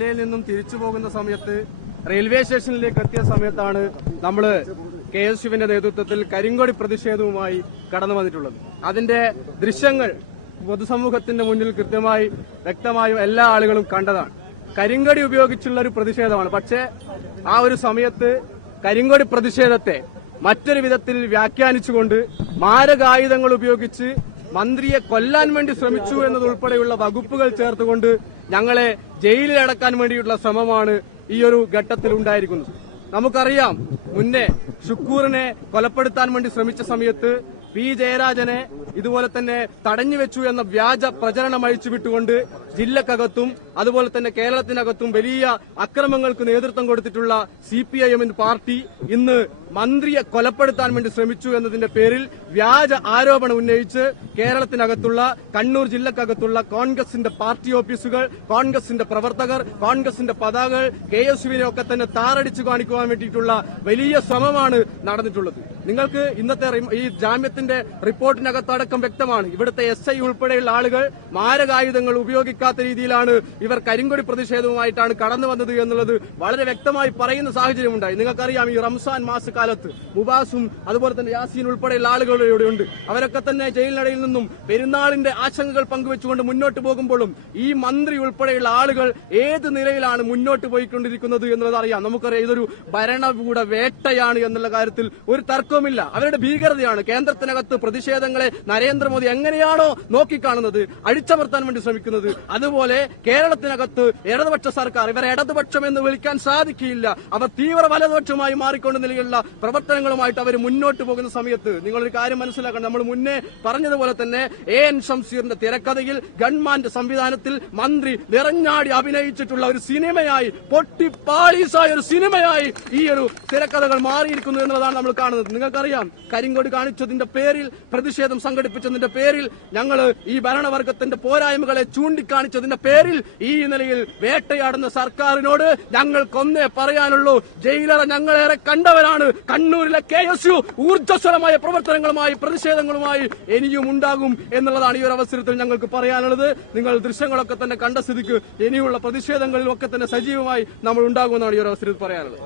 ജില്ലയിൽ നിന്നും തിരിച്ചു പോകുന്ന സമയത്ത് റെയിൽവേ സ്റ്റേഷനിലേക്ക് എത്തിയ സമയത്താണ് നമ്മൾ KSUവിന്റെ നേതൃത്വത്തിൽ കരിങ്കൊടി പ്രതിഷേധവുമായി കടന്നു വന്നിട്ടുള്ളത്. അതിന്റെ ദൃശ്യങ്ങൾ പൊതുസമൂഹത്തിന്റെ മുന്നിൽ കൃത്യമായി വ്യക്തമായും എല്ലാ ആളുകളും കണ്ടതാണ്. കരിങ്കൊടി ഉപയോഗിച്ചുള്ള ഒരു പ്രതിഷേധമാണ്. പക്ഷേ ആ ഒരു സമയത്ത് കരിങ്കൊടി പ്രതിഷേധത്തെ മറ്റൊരു വിധത്തിൽ വ്യാഖ്യാനിച്ചുകൊണ്ട് മാരകായുധങ്ങൾ ഉപയോഗിച്ച് മന്ത്രിയെ കൊല്ലാൻ വേണ്ടി ശ്രമിച്ചു എന്നതുൾപ്പെടെയുള്ള വകുപ്പുകൾ ചേർത്തുകൊണ്ട് ഞങ്ങളെ ജയിലിലടക്കാൻ വേണ്ടിയിട്ടുള്ള ശ്രമമാണ് ഈ ഒരു ഘട്ടത്തിൽ ഉണ്ടായിരിക്കുന്നത്. നമുക്കറിയാം, മുന്നേ ഷുക്കൂറിനെ കൊലപ്പെടുത്താൻ വേണ്ടി ശ്രമിച്ച സമയത്ത് പി ജയരാജനെ ഇതുപോലെ തന്നെ തടഞ്ഞുവെച്ചു എന്ന വ്യാജ പ്രചരണം അഴിച്ചുവിട്ടുകൊണ്ട് ജില്ലക്കകത്തും അതുപോലെ തന്നെ കേരളത്തിനകത്തും വലിയ അക്രമങ്ങൾക്ക് നേതൃത്വം കൊടുത്തിട്ടുള്ള CPIM പാർട്ടി ഇന്ന് മന്ത്രിയെ കൊലപ്പെടുത്താൻ വേണ്ടി ശ്രമിച്ചു എന്നതിന്റെ പേരിൽ വ്യാജ ആരോപണം ഉന്നയിച്ച് കേരളത്തിനകത്തുള്ള കണ്ണൂർ ജില്ലക്കകത്തുള്ള കോൺഗ്രസിന്റെ പാർട്ടി ഓഫീസുകൾ, കോൺഗ്രസിന്റെ പ്രവർത്തകർ, കോൺഗ്രസിന്റെ പതാകകൾ, KSUവിനെ ഒക്കെ തന്നെ താറടിച്ചു കാണിക്കുവാൻ വേണ്ടിയിട്ടുള്ള വലിയ ശ്രമമാണ് നടന്നിട്ടുള്ളത്. നിങ്ങൾക്ക് ഇന്നത്തെ ഈ ജാമ്യത്തിന്റെ റിപ്പോർട്ടിനകത്തടക്കം വ്യക്തമാണ്. ഇവിടുത്തെ SI ഉൾപ്പെടെയുള്ള ആളുകൾ മാരകായുധങ്ങൾ ഉപയോഗിക്കാത്ത രീതിയിലാണ് ഇവർ കരിങ്കൊടി പ്രതിഷേധവുമായിട്ടാണ് കടന്നു വന്നത് എന്നുള്ളത് വളരെ വ്യക്തമായി പറയുന്ന സാഹചര്യമുണ്ടായി. നിങ്ങൾക്കറിയാം, ഈ റംസാൻ മാസക്കാലത്ത് മുബാസും അതുപോലെ തന്നെ യാസീൻ ഉൾപ്പെടെയുള്ള ആളുകൾ ഇവിടെയുണ്ട്. അവരൊക്കെ തന്നെ ജയിലിനടയിൽ നിന്നും പെരുന്നാളിന്റെ ആശങ്കകൾ പങ്കുവെച്ചുകൊണ്ട് മുന്നോട്ട് പോകുമ്പോഴും ഈ മന്ത്രി ഉൾപ്പെടെയുള്ള ആളുകൾ ഏത് നിലയിലാണ് മുന്നോട്ട് പോയിക്കൊണ്ടിരിക്കുന്നത് എന്നുള്ളത് അറിയാം. നമുക്കറിയാം, ഇതൊരു ഭരണകൂട വേട്ടയാണ് എന്നുള്ള കാര്യത്തിൽ ഒരു തർക്കവുമില്ല. അവരുടെ ഭീകരതയാണ്. കേന്ദ്രത്തിനകത്ത് പ്രതിഷേധങ്ങളെ നരേന്ദ്രമോദി എങ്ങനെയാണോ നോക്കിക്കാണുന്നത്, അഴിച്ചമർത്താൻ വേണ്ടി ശ്രമിക്കുന്നത്, അതുപോലെ കേരളത്തിനകത്ത് ഇടതുപക്ഷ സർക്കാർ ഇവരെ ഇടതുപക്ഷം എന്ന് വിളിക്കാൻ സാധിക്കില്ല. അവർ തീവ്ര വലതുപക്ഷമായി മാറിക്കൊണ്ട് നിലയിലുള്ള പ്രവർത്തനങ്ങളുമായിട്ട് അവർ മുന്നോട്ട് പോകുന്ന സമയത്ത് നിങ്ങളൊരു കാര്യം മനസ്സിലാക്കണം. നമ്മൾ മുന്നേ പറഞ്ഞതുപോലെ തന്നെ AN ഷംസീറിന്റെ തിരക്കഥയിൽ ഗൺമാന്റെ സംവിധാനത്തിൽ മന്ത്രി നിറഞ്ഞാടി അഭിനയിച്ചിട്ടുള്ള ഒരു സിനിമയായി, പൊട്ടിപ്പാളീസായ ഒരു സിനിമയായി ഈ ഒരു തിരക്കഥകൾ മാറിയിരിക്കുന്നു എന്നുള്ളതാണ് നമ്മൾ കാണുന്നത്. നിങ്ങൾക്കറിയാം, കരിങ്കൊടി കാണിച്ചതിന്റെ പേരിൽ, പ്രതിഷേധം സംഘടിപ്പിച്ചതിന്റെ പേരിൽ, ഞങ്ങൾ ഈ ഭരണവർഗത്തിന്റെ പോരായ്മകളെ ചൂണ്ടിക്കാണിച്ചതിന്റെ പേരിൽ ഈ നിലയിൽ വേട്ടയാടുന്ന സർക്കാരിനോട് ഞങ്ങൾക്കൊന്നേ പറയാനുള്ളൂ. ജയിലറ ഞങ്ങളേറെ കണ്ടവരാണ്. കണ്ണൂരിലെ KSU ഊർജ്ജസ്വലമായ പ്രവർത്തനങ്ങളുമായി, പ്രതിഷേധങ്ങളുമായി ഇനിയും ഉണ്ടാകും എന്നുള്ളതാണ് ഈ ഒരു അവസരത്തിൽ ഞങ്ങൾക്ക് പറയാനുള്ളത്. നിങ്ങൾ ദൃശ്യങ്ങളൊക്കെ തന്നെ കണ്ട സ്ഥിതിക്ക് ഇനിയുള്ള പ്രതിഷേധങ്ങളിലൊക്കെ തന്നെ സജീവമായി നമ്മൾ ഉണ്ടാകുമെന്നാണ് ഈ ഒരു അവസരത്തിൽ പറയാനുള്ളത്.